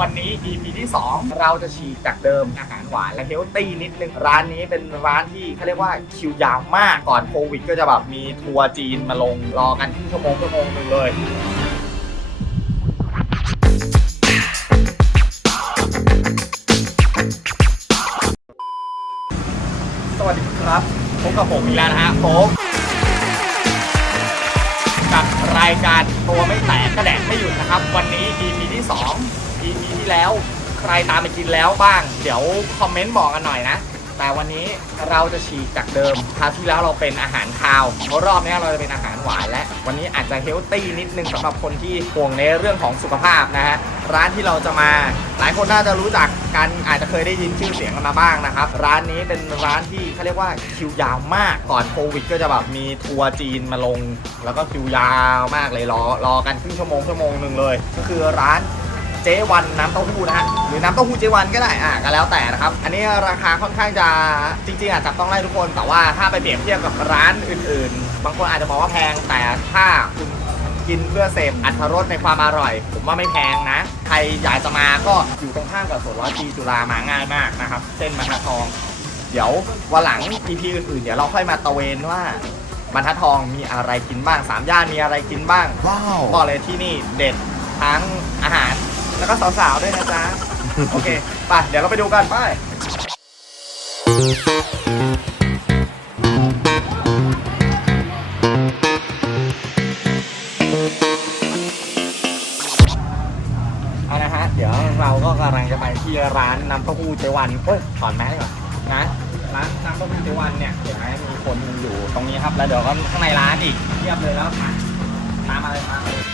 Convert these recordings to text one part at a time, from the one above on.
วันนี้ EP ที่ 2 เราจะฉีกจากเดิมอาหารหวานและเฮลตี้นิดนึง ร้านนี้เป็นร้านที่เขาเรียกว่าคิวยาวมากก่อนโควิดก็จะแบบมีทัวร์จีนมาลงรอกันครึ่งชั่วโมงชั่วโมงหนึงเลยสวัสดีครับพบกับผมอีกแล้วนะฮะโฟกกับรายการตัวไม่แตกกระแดกไม่หยุดนะครับ วันนี้ EP ที่ 2 EP ที่แล้ว ใครตามไปกินแล้วบ้าง เดี๋ยวคอมเมนต์บอกกันหน่อยนะ แต่วันนี้เราจะฉีกจากเดิม คราวที่แล้วเราเป็นอาหารคาวเพราะรอบนี้เราจะเป็นอาหารหวานและ วันนี้อาจจะเฮลตี้นิดนึงสำหรับคนที่ห่วงในเรื่องของสุขภาพนะฮะ ร้านที่เราจะมา หลายคนน่าจะรู้จักกันอาจจะเคยได้ยินชื่อเสียงกันมาบ้างนะครับ ร้านนี้เป็นร้านที่เขาเรียกว่าคิวยาวมากก่อนโควิด ก็จะแบบมีทัวร์จีนมาลง แล้วก็คิวยาวมากเลยรอรอกันครึ่งชั่วโมงชั่วโมงหนึ่งเลย ก็คือร้าน เจวันน้ำเต้าหู้นะฮะหรือน้ำเต้าหู้เจวันก็ได้อะก็แล้วแต่นะครับ อันนี้ราคาค่อนข้างจะจริงๆอาจจับต้องได้ทุกคน แต่ว่าถ้าไปเปรียบเทียบกับร้านอื่นๆ บางคนอาจจะมองว่าแพงแต่ถ้าคุณกินเพื่อเสพอัตรสในความอร่อย ผมว่าไม่แพงนะ ใครอยากจะมาก็อยู่ตรงข้ามกับสวนร้อยปีจุฬามาง่ายมากนะครับเส้นบรรทัดทอง เดี๋ยววันหลัง EP อื่นๆเดี๋ยวเราค่อยมาตะเวนว่าบรรทัดทองมีอะไรกินบ้างสามย่านมีอะไรกินบ้าง ว้าว บอกเลยที่นี่เด็ดทั้งอาหาร แล้วก็สาวๆด้วยนะจ๊ะ โอเค ไป เดี๋ยวเราไปดูกันไป เอานะฮะ เดี๋ยวเราก็กำลังจะไปที่ร้านน้ำเต้าหู้เจวันเอ้ยถอนแมสก่อนนะร้านน้ำเต้าหู้เจวันเนี่ยเห็นไหมมีคนอยู่ตรงนี้ครับ แล้วเดี๋ยวก็ข้างในร้านอีกเทียบเลยแล้วมาตามมาเลยตาม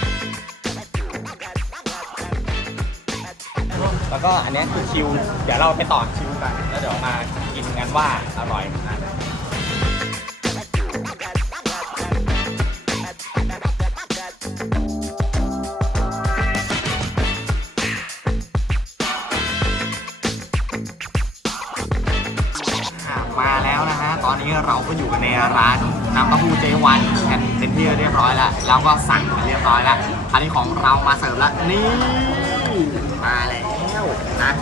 แล้วก็อันเนี้ยคือคิว เดี๋ยวเราไปต่อคิวกัน แล้วเดี๋ยวมากินกันว่าอร่อยขนาดไหนอะมาแล้วนะฮะ ตอนนี้เราก็อยู่กันในร้านน้ำเต้าหู้เจวันกันเป็นที่เรียบร้อยแล้ว แล้วก็สั่งกันเรียบร้อยแล้ว อันนี้ของเรามาเสิร์ฟแล้วนี่ มาแล้ว นะ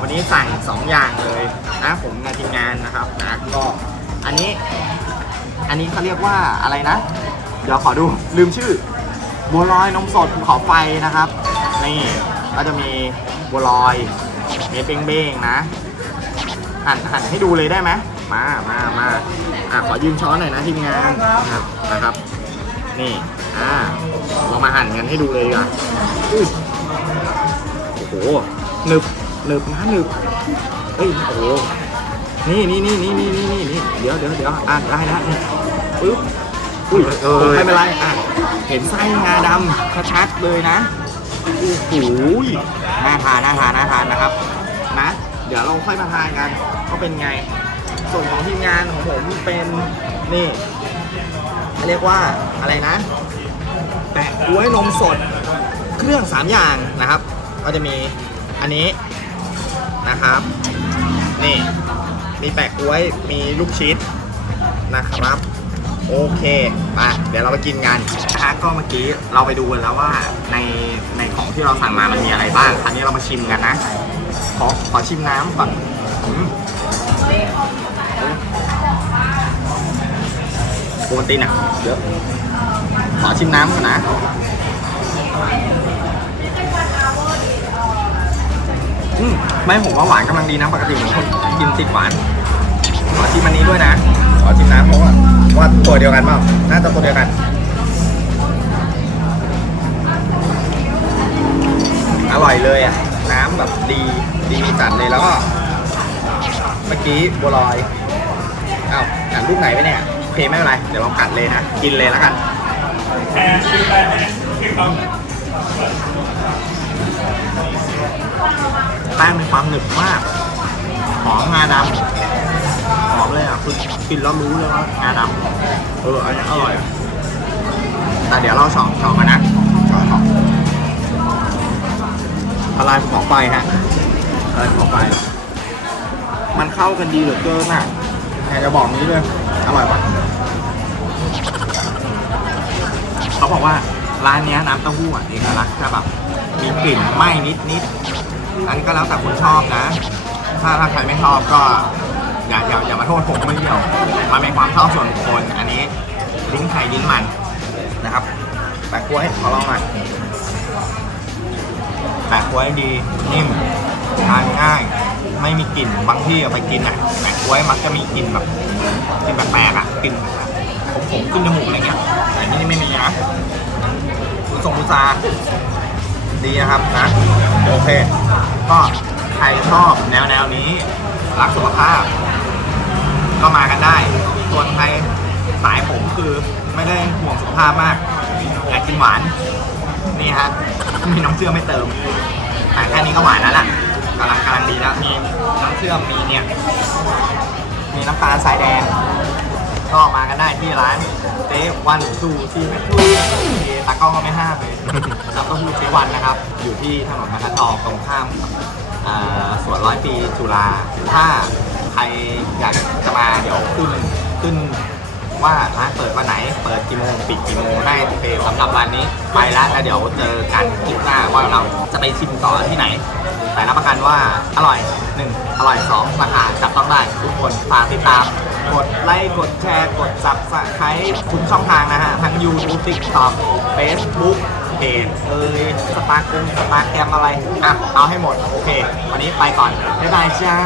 วันนี้สั่งสองอย่างเลยนะผมกับทีมงานนะครับนะก็อันนี้ อันนี้เขาเรียกว่าอะไรนะ เดี๋ยวขอดูลืมชื่อ บัวลอยนมสดภูเขาไฟนะครับ นี่ก็จะมีบัวลอยมีเบ้งๆนะหั่นหั่นให้ดูเลยได้ไหมมามามาอะขอยืมช้อนหน่อยนะทีมงานนะครับนะครับ นี่อ่าเรามาหั่นกันให้ดูเลยดีกว่าอุ้ยโอ้โห หนึบหนึบนะหนึบเอ้ยโอ้นี่นี่นี่นี่นี่นี่นี่เดี๋ยวเดี๋ยวเดี๋ยวอ่านได้แล้วปึ๊บอุ้ยเออไม่เป็นไรอะเห็นไส้งาดำชัดเลยนะโอ้โหน่าทานน่าทานน่าทานนะครับนะเดี๋ยวเราค่อยมาทานกันก็เป็นไง ส่วนของทีมงานของผมเป็นนี่เรียกว่าอะไรนะ แปะกล้วยนมสดเครื่องสามอย่างนะครับ ก็จะมี อันนี้นะครับ นี่มีแปะกล้วยมีลูกชิดนะครับ โอเคไปเดี๋ยวเราไปกินกันนะก็เมื่อกี้เราไปดูกันแล้วว่าในในของที่เราสั่งมามันมีอะไรบ้างคราวนี้เรามาชิมกันนะ ขอขอชิมน้ำก่อนอืมโปรตีนอะเยอะขอชิมน้ำก่อนนะ ไม่ผมว่าหวานกำลังดีนะปกติผมคนกินติดหวานขอชิมอันนี้ด้วยนะขอชิมน้ำเพราะว่าว่าตัวเดียวกันเปล่าน่าจะตัวเดียวกันอร่อยเลยอะน้ำแบบดีดีจัดเลยแล้วก็เมื่อกี้บัวลอยอ้าวกัดลูกไหนไปเนี่ยโอเคไม่เป็นไรเดี๋ยวเรากัดเลยนะกินเลยแล้วกัน แป้งมีความหนึบมาก หอมงาดำหอมเลยอะคือกินแล้วรู้เลยว่างาดำเอออันนี้อร่อย แต่เดี๋ยวเราสองสองกันนะสองสองละลายของไฟฮะละลายของไฟมันเข้ากันดีเหลือเกินอะอยากจะบอกนี้เลยอร่อยปะเขาบอกว่าร้านนี้น้ำเต้าหู้อะเอกลักษณ์จะแบบ มีกลิ่นไหม้นิดๆอันนี้ก็แล้วแต่คนชอบนะ ถ้าถ้าใครไม่ชอบก็อย่าอย่าอย่ามาโทษผมไม่เกี่ยวมันเป็นความชอบส่วนบุคคลอันนี้ลิ้นไข่ลิ้นมันนะครับแปะกล้วยขอลองหน่อยแปะกล้วยดีนิ่มทานง่าย ไม่มีกลิ่นบางที่เอาไปกินอะแปะกล้วยมักจะมีกลิ่นแบบกลิ่นแปลกๆอะกลิ่นผมผมขึ้นจมูกอะไรเงี้ยแต่นนี่ไม่มีนะคุณทรงคุณซา ดีนะครับนะโอเค ก็ใครชอบแนวแนวนี้ รักสุขภาพ ก็มากันได้ ส่วนใครสายผมคือไม่ได้ห่วงสุขภาพมากอยากกินหวาน นี่ฮะมีน้ำเชื่อมไม่เติมแต่แค่นี้ก็หวานแล้วล่ะกำลังกำลังดีแล้วมีน้ำเชื่อมมีเนี่ย มีน้ำตาลสายแดง กันได้ที่ร้านเจ๊วันทูซีแมททูตากล้องก็ไม่ห้ามเลยแล้วก็พูดเจ๊วันนะครับ อยู่ที่ถนนบรรทัดทองตรงข้ามสวนร้อยปีจุฬาถ้าใครอยากจะมาเดี๋ยวขึ้นขึ้นว่าร้านเปิดวันไหน เปิดกี่โมงปิดกี่โมงได้เคสำหรับวันนี้ ไปแล้วแล้วเดี๋ยวเจอกันคลิปหน้าว่าเราจะไปชิมต่อที่ไหน แต่รับประกันว่าอร่อย 1 อร่อย 2 ราคาจับต้องได้ทุกคนฝากติดตาม กดไลค์กดแชร์ กดซับสไครต์ทุกช่องทางนะฮะ ทั้ง YouTube TikTok Facebook เพจเอ้ยสตาร์กงสตาร์แกรมอะไร อะ เอาให้หมด โอเค วันนี้ไปก่อน บ๊ายบายจ้า